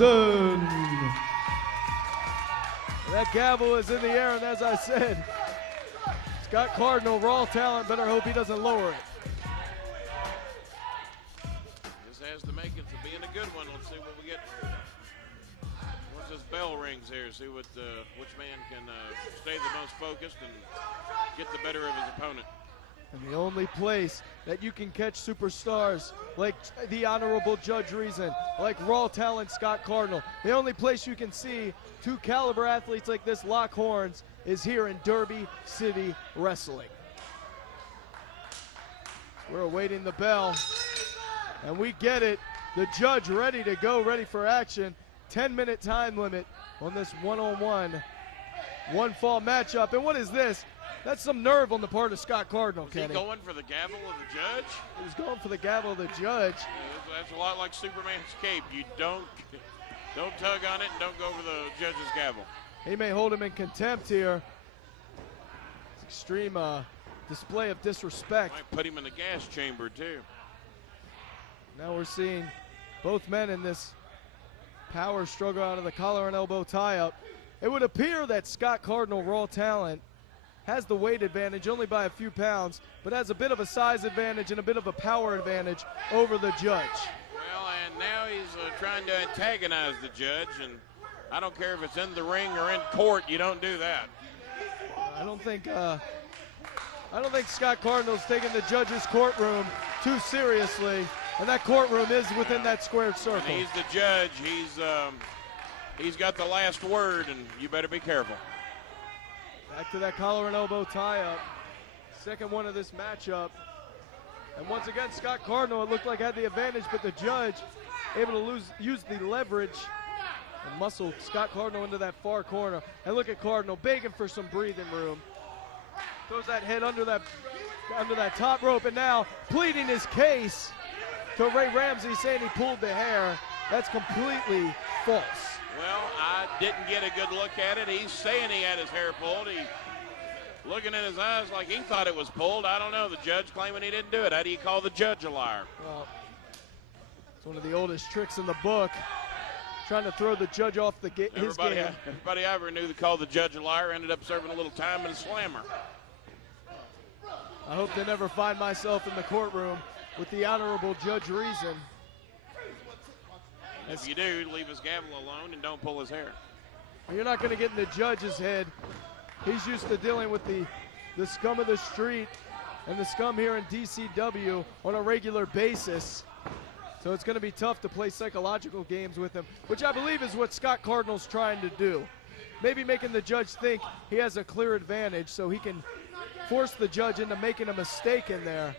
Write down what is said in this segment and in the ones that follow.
reason. That gavel is in the air, and as I said, Scott Cardinal, raw talent, better hope he doesn't lower it. This has the makings of being a good one. Let's see what we get. Once this bell rings here, see what which man can stay the most focused and get the better of his opponent. And the only place that you can catch superstars like the Honorable Judge Reason, like raw talent Scott Cardinal, the only place you can see two caliber athletes like this lock horns is here in Derby City Wrestling. We're awaiting the bell, and we get it. The judge ready to go, ready for action. 10-minute time limit on this one-on-one, one-fall matchup. And what is this? That's some nerve on the part of Scott Cardinal, Kenny. Is he going for the gavel of the judge? He's going for the gavel of the judge. That's a lot like Superman's cape. You don't tug on it and don't go for the judge's gavel. He may hold him in contempt here. It's extreme display of disrespect. Might put him in the gas chamber, too. Now we're seeing both men in this power struggle out of the collar and elbow tie-up. It would appear that Scott Cardinal, raw talent, has the weight advantage only by a few pounds, but has a bit of a size advantage and a bit of a power advantage over the judge. Well, and now he's trying to antagonize the judge, and I don't care if it's in the ring or in court, you don't do that. I don't think Scott Cardinal's taking the judge's courtroom too seriously, and that courtroom is within that squared circle. And he's the judge. He's got the last word, and you better be careful. Back to that collar and elbow tie-up. Second one of this matchup. And once again, Scott Cardinal, it looked like had the advantage, but the judge able to use the leverage and muscle Scott Cardinal into that far corner. And look at Cardinal begging for some breathing room. Throws that head under that top rope, and now pleading his case to Ray Ramsey, saying he pulled the hair. That's completely false. Well, I didn't get a good look at it. He's saying he had his hair pulled. He looking in his eyes like he thought it was pulled. I don't know. The judge claiming he didn't do it. How do you call the judge a liar? Well, it's one of the oldest tricks in the book. Trying to throw the judge off his game. Everybody I ever knew that called the judge a liar ended up serving a little time in a slammer. I hope to never find myself in the courtroom with the Honorable Judge Reason. If you do, leave his gavel alone and don't pull his hair. You're not going to get in the judge's head. He's used to dealing with the scum of the street and the scum here in DCW on a regular basis. So it's going to be tough to play psychological games with him, which I believe is what Scott Cardinal's trying to do. Maybe making the judge think he has a clear advantage so he can force the judge into making a mistake in there.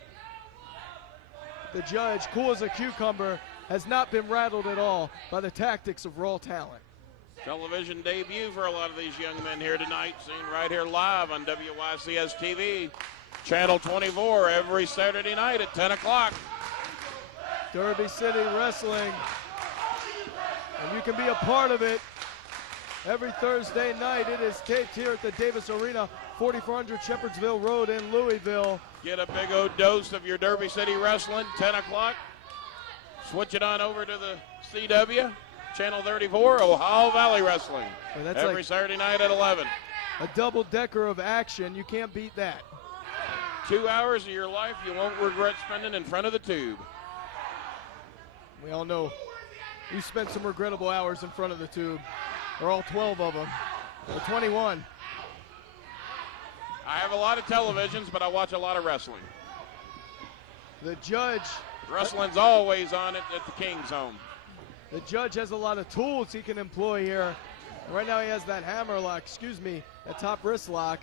The judge, cool as a cucumber, has not been rattled at all by the tactics of raw talent. Television debut for a lot of these young men here tonight, seen right here live on WYCS TV, Channel 24, every Saturday night at 10 o'clock. Derby City Wrestling, and you can be a part of it every Thursday night. It is taped here at the Davis Arena, 4400 Shepherdsville Road in Louisville. Get a big old dose of your Derby City Wrestling, 10 o'clock. Switch it on over to the CW, Channel 34, Ohio Valley Wrestling, every like Saturday night at 11. A double-decker of action. You can't beat that. 2 hours of your life you won't regret spending in front of the tube. We all know you spent some regrettable hours in front of the tube, or all 12 of them, or 21. I have a lot of televisions, but I watch a lot of wrestling. The judge. Wrestling's always on it at the King's home. The judge has a lot of tools he can employ here. Right now he has that hammer lock, that top wrist lock.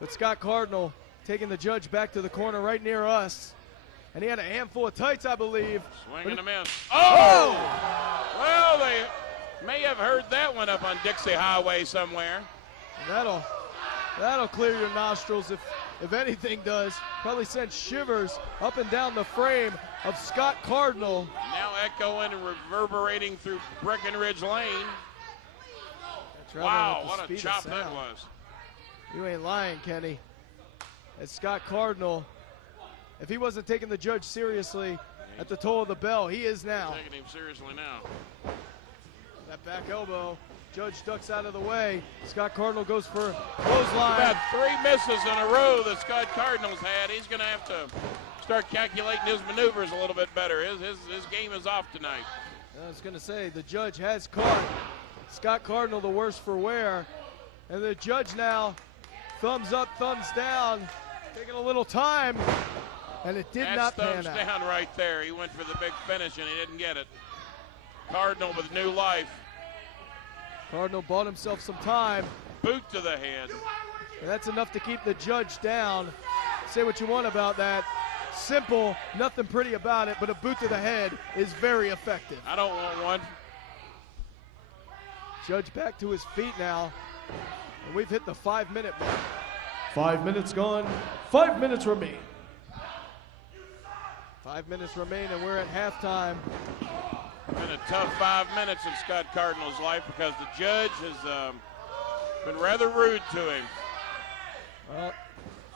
But Scott Cardinal taking the judge back to the corner right near us. And he had a handful of tights, I believe. Swing and a miss. Oh! Well, they may have heard that one up on Dixie Highway somewhere. That'll clear your nostrils if anything does. Probably send shivers up and down the frame of Scott Cardinal. Now echoing and reverberating through Breckenridge Lane. Wow, what a chop that was. You ain't lying, Kenny. As Scott Cardinal, if he wasn't taking the judge seriously at the toll of the bell, he is now. Taking him seriously now. That back elbow. Judge ducks out of the way. Scott Cardinal goes for clothesline. About 3 misses in a row that Scott Cardinal's had. He's going to have to start calculating his maneuvers a little bit better. His game is off tonight. I was going to say, the judge has caught Scott Cardinal the worse for wear. And the judge now, thumbs up, thumbs down, taking a little time. And it did not pan out. Thumbs down right there. He went for the big finish and he didn't get it. Cardinal with new life. Cardinal bought himself some time. Boot to the head. And that's enough to keep the judge down. Say what you want about that. Simple, nothing pretty about it, but a boot to the head is very effective. I don't want one. Judge back to his feet now. And we've hit the 5-minute mark. 5 minutes gone, 5 minutes remain. 5 minutes remain and we're at halftime. Been a tough 5 minutes in Scott Cardinal's life because the judge has been rather rude to him.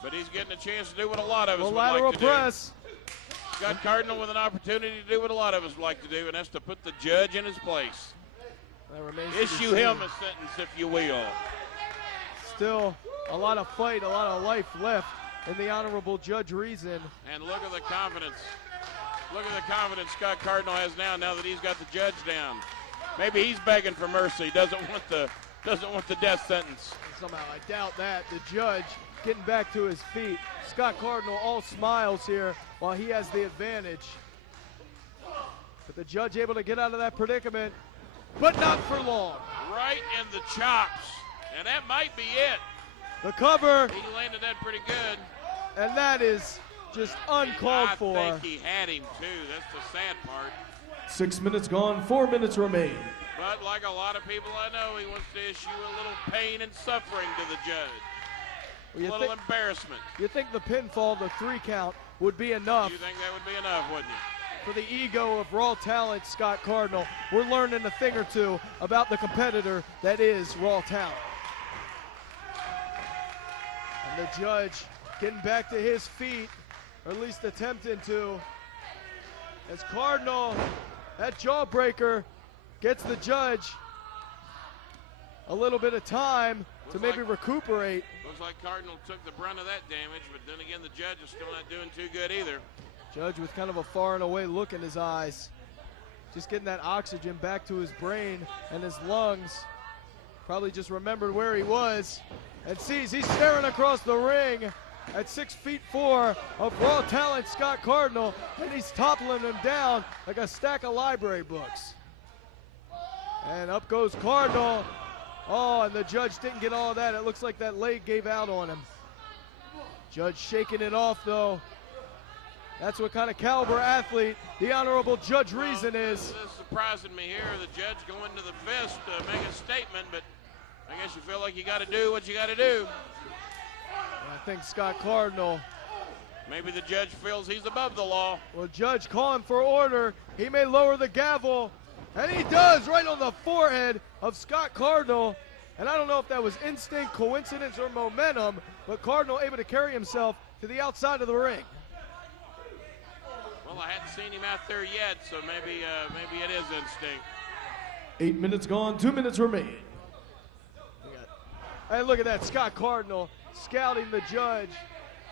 But he's getting a chance to do what a lot of us would like to press. do. Scott Cardinal with an opportunity to do what a lot of us would like to do, and that's to put the judge in his place. Issue him a sentence, if you will. Still a lot of fight, a lot of life left in the Honorable Judge Reason. And look at the confidence. Look at the confidence Scott Cardinal has now that he's got the judge down. Maybe he's begging for mercy, doesn't want the death sentence. Somehow I doubt that. The judge getting back to his feet. Scott Cardinal all smiles here while he has the advantage. But the judge able to get out of that predicament, but not for long. Right in the chops, and that might be it. The cover. He landed that pretty good. And that is just uncalled for. I think he had him too. That's the sad part. 6 minutes gone, 4 minutes remain. But like a lot of people I know, he wants to issue a little pain and suffering to the judge. Well, a little embarrassment. You think the pinfall, the 3 count, would be enough? You think that would be enough, wouldn't you? For the ego of raw talent, Scott Cardinal. We're learning a thing or two about the competitor that is raw talent. And the judge getting back to his feet, or at least attempting to. As Cardinal, that jawbreaker, gets the judge a little bit of time to maybe recuperate. Looks like Cardinal took the brunt of that damage, but then again, the judge is still not doing too good either. Judge with kind of a far and away look in his eyes. Just getting that oxygen back to his brain and his lungs. Probably just remembered where he was and sees he's staring across the ring at 6'4" of raw talent Scott Cardinal, and he's toppling him down like a stack of library books. And up goes Cardinal. Oh, and the judge didn't get all of that. It looks like that leg gave out on him. Judge shaking it off though. That's what kind of caliber athlete the Honorable Judge Reason is. This is surprising me here. The judge going to the fist to make a statement, but I guess you feel like you got to do what you got to do. I think Scott Cardinal. Maybe the judge feels he's above the law. Well, judge calling for order. He may lower the gavel, and he does right on the forehead of Scott Cardinal. And I don't know if that was instinct, coincidence, or momentum, but Cardinal able to carry himself to the outside of the ring. Well, I hadn't seen him out there yet, so maybe it is instinct. 8 minutes gone, 2 minutes remain. Hey, look at that, Scott Cardinal scouting the judge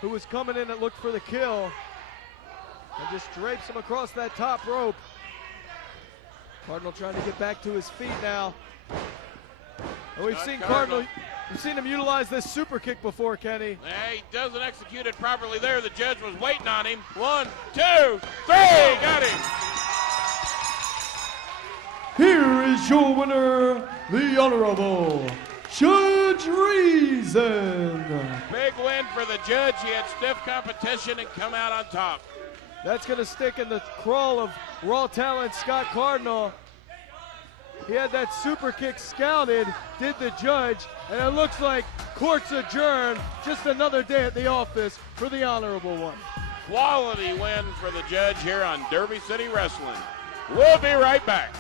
who was coming in and looked for the kill, and just drapes him across that top rope. Cardinal trying to get back to his feet now. And we've seen Cardinal, we've seen him utilize this super kick before, Kenny. Hey, he doesn't execute it properly there. The judge was waiting on him. 1, 2, 3, got him. Here is your winner, the Honorable Judge Reason. Big win for the judge. He had stiff competition and come out on top. That's going to stick in the crawl of raw talent Scott Cardinal. He had that super kick scouted, did the judge, and it looks like court's adjourned. Just another day at the office for the Honorable One. Quality win for the judge here on Derby City Wrestling. We'll be right back.